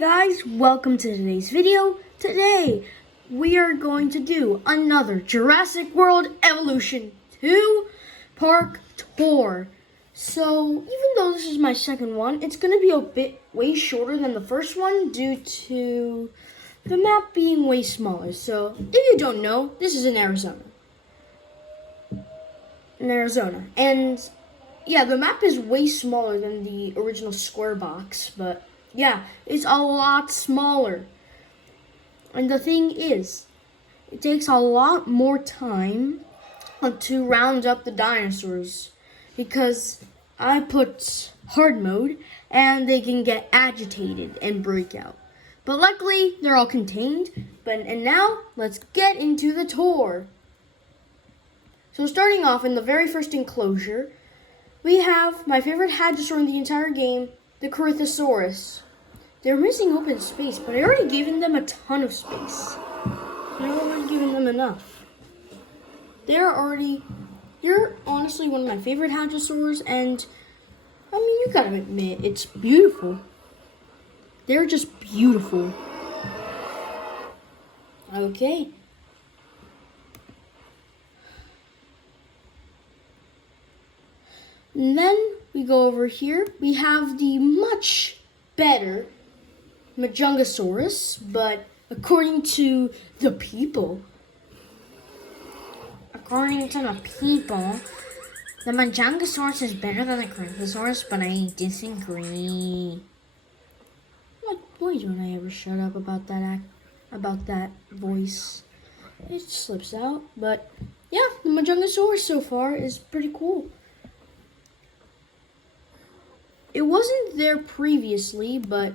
guys, welcome to today's video. Today we are going to do another Jurassic World Evolution 2 park tour. So even though this is my second one, it's going to be a bit way shorter than the first one due to the map being way smaller. So if you don't know, this is in Arizona. And yeah, the map is way smaller than the original square box, but yeah, it's a lot smaller. And the thing is, it takes a lot more time to round up the dinosaurs because I put hard mode and they can get agitated and break out. But luckily, they're all contained. And now, let's get into the tour. So starting off in the very first enclosure, we have my favorite hadrosaur in the entire game, the Corythosaurus. They're missing open space, but I already given them a ton of space. I already given them enough. They're honestly one of my favorite hadrosaurs, and I mean, you gotta admit, it's beautiful. They're just beautiful. Okay. And then we go over here. We have the much better Majungasaurus, but according to the people, the Majungasaurus is better than the Corythosaurus, but I disagree. Why don't I ever shut up about that voice? It slips out, but yeah, the Majungasaurus so far is pretty cool. It wasn't there previously, but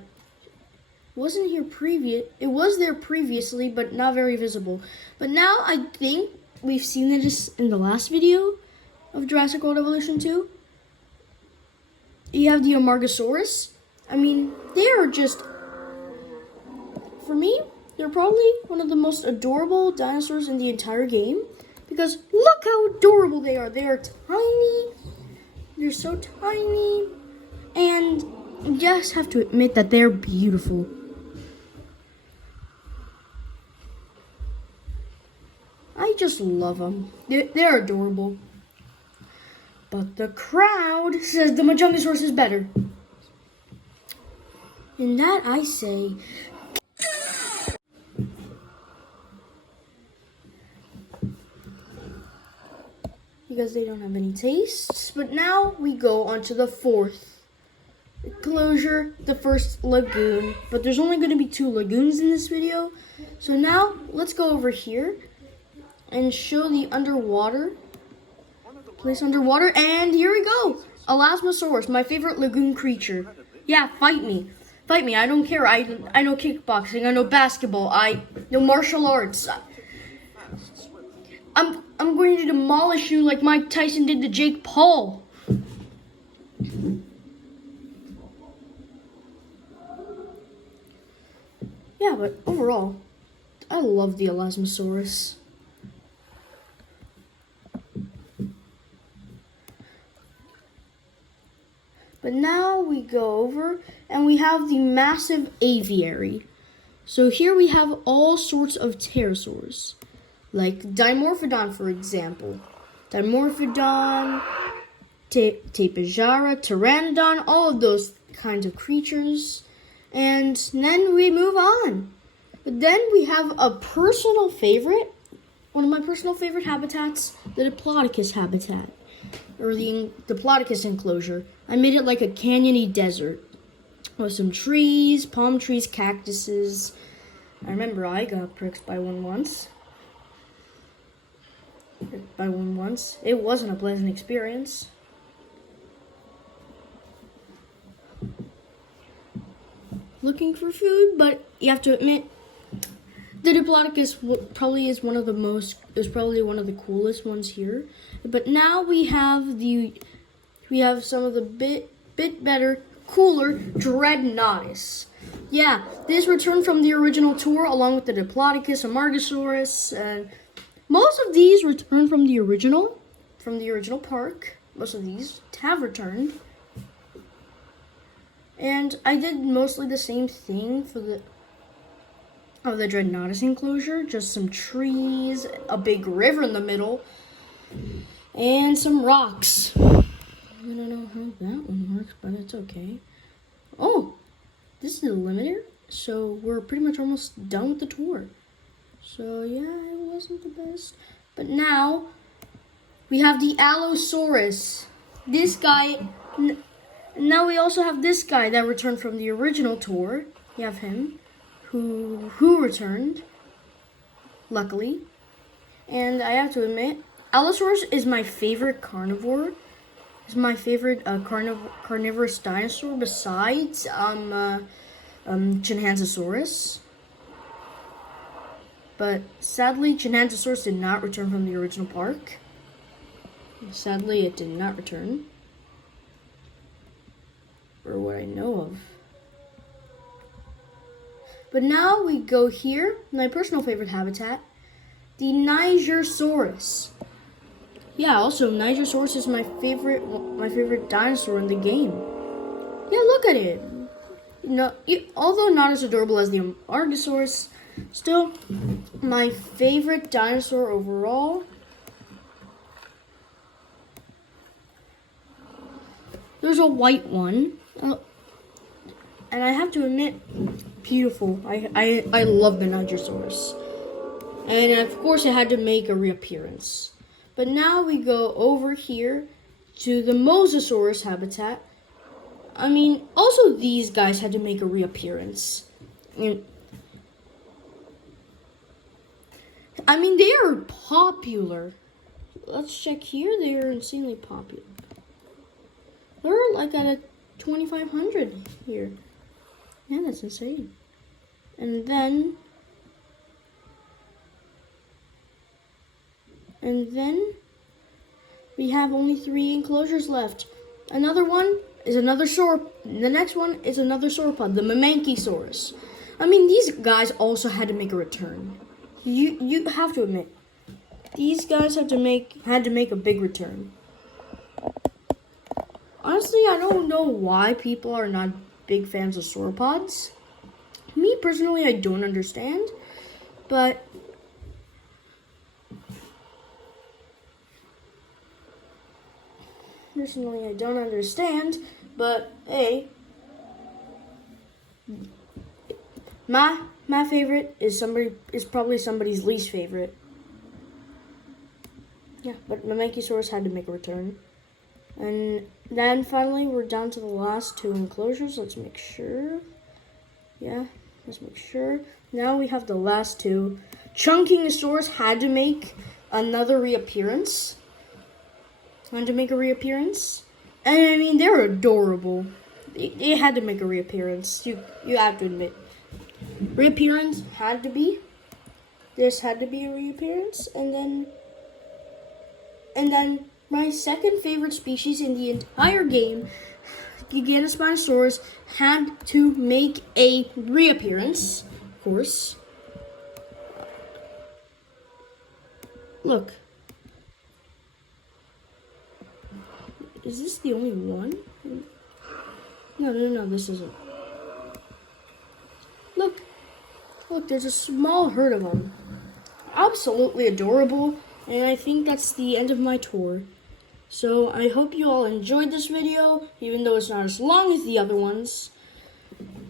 it was there previously, but not very visible. But now I think we've seen this in the last video of Jurassic World Evolution 2. You have the Amargasaurus. I mean, they are just, for me, they're probably one of the most adorable dinosaurs in the entire game. Because look how adorable they are. They are tiny. They're so tiny. And you just have to admit that they're beautiful. I just love them. They're adorable. But the crowd says the Majungasaurus is better. And that I say, because they don't have any tastes. But now we go on to the fourth enclosure, the first lagoon. But there's only going to be 2 lagoons in this video. So now let's go over here and show the underwater place underwater. And here we go, Elasmosaurus, my favorite lagoon creature. Yeah, fight me. I don't care. I know kickboxing. I know basketball. I know martial arts. I'm going to demolish you like Mike Tyson did to Jake Paul. Yeah, but overall, I love the Elasmosaurus. But now we go over and we have the massive aviary. So here we have all sorts of pterosaurs, like Dimorphodon, for example. Dimorphodon, Tapejara, Pteranodon, all of those kinds of creatures. And then we move on. But then we have a personal favorite, one of my personal favorite habitats, the Diplodocus habitat, or the Diplodocus enclosure. I made it like a canyony desert with some trees, palm trees, cactuses. I remember I got pricked by one once. It wasn't a pleasant experience. Looking for food, but you have to admit, the Diplodocus probably is one of the coolest ones here. But now we have some of the bit better, cooler Dreadnoughtus. Yeah, this returned from the original tour along with the Diplodocus, Amargasaurus, and most of these returned from the original park. Most of these have returned. And I did mostly the same thing for the Dreadnoughtus enclosure. Just some trees, a big river in the middle, and some rocks. I don't know how that one works, but it's okay. Oh, this is the limiter, so we're pretty much almost done with the tour. So yeah, it wasn't the best. But now, we have the Allosaurus. This guy, now we also have this guy that returned from the original tour. We have him, who returned, luckily. And I have to admit, Allosaurus is my favorite carnivore. It's my favorite carnivorous dinosaur besides Giganotosaurus. But sadly, Giganotosaurus did not return from the original park. Sadly, it did not return. Or what I know of. But now we go here, my personal favorite habitat, the Nigersaurus. Yeah, also Nigersaurus is my favorite dinosaur in the game. Yeah, look at it. Although not as adorable as the Argosaurus, still my favorite dinosaur overall. There's a white one, and I have to admit, beautiful. I love the Nigersaurus, and of course it had to make a reappearance. But now we go over here to the Mosasaurus habitat. I mean, also these guys had to make a reappearance. I mean, they are popular. Let's check here. They are insanely popular. They're like at a 2,500 here. Yeah, that's insane. And then we have only 3 enclosures left. Another one is another sauropod. The next one is another sauropod, the Mamenchisaurus. I mean, these guys also had to make a return. You have to admit, these guys had to make a big return. Honestly, I don't know why people are not big fans of sauropods. Me personally, I don't understand, but hey, my favorite is probably somebody's least favorite. Yeah, but Mamenchisaurus had to make a return. And then finally, we're down to the last 2 enclosures. Let's make sure. Yeah, let's make sure. Now we have the last 2. Chunkingosaurus had to make another reappearance. And I mean, they're adorable. They had to make a reappearance. You have to admit. Reappearance had to be. This had to be a reappearance. And then my second favorite species in the entire game, Giganotosaurus, had to make a reappearance, of course. Look. Is this the only one? No, this isn't. Look, there's a small herd of them. Absolutely adorable, and I think that's the end of my tour. So I hope you all enjoyed this video, even though it's not as long as the other ones,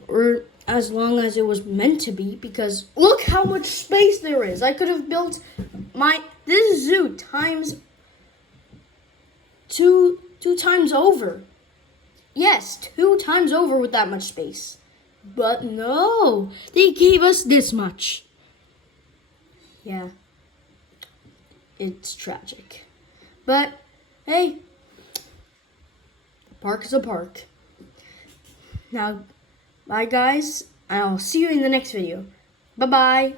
or as long as it was meant to be, because look how much space there is. I could have built this zoo times two times over. Yes, 2 times over with that much space. But no, they gave us this much. Yeah, it's tragic. But hey, park is a park. Now, bye guys, and I'll see you in the next video. Bye-bye.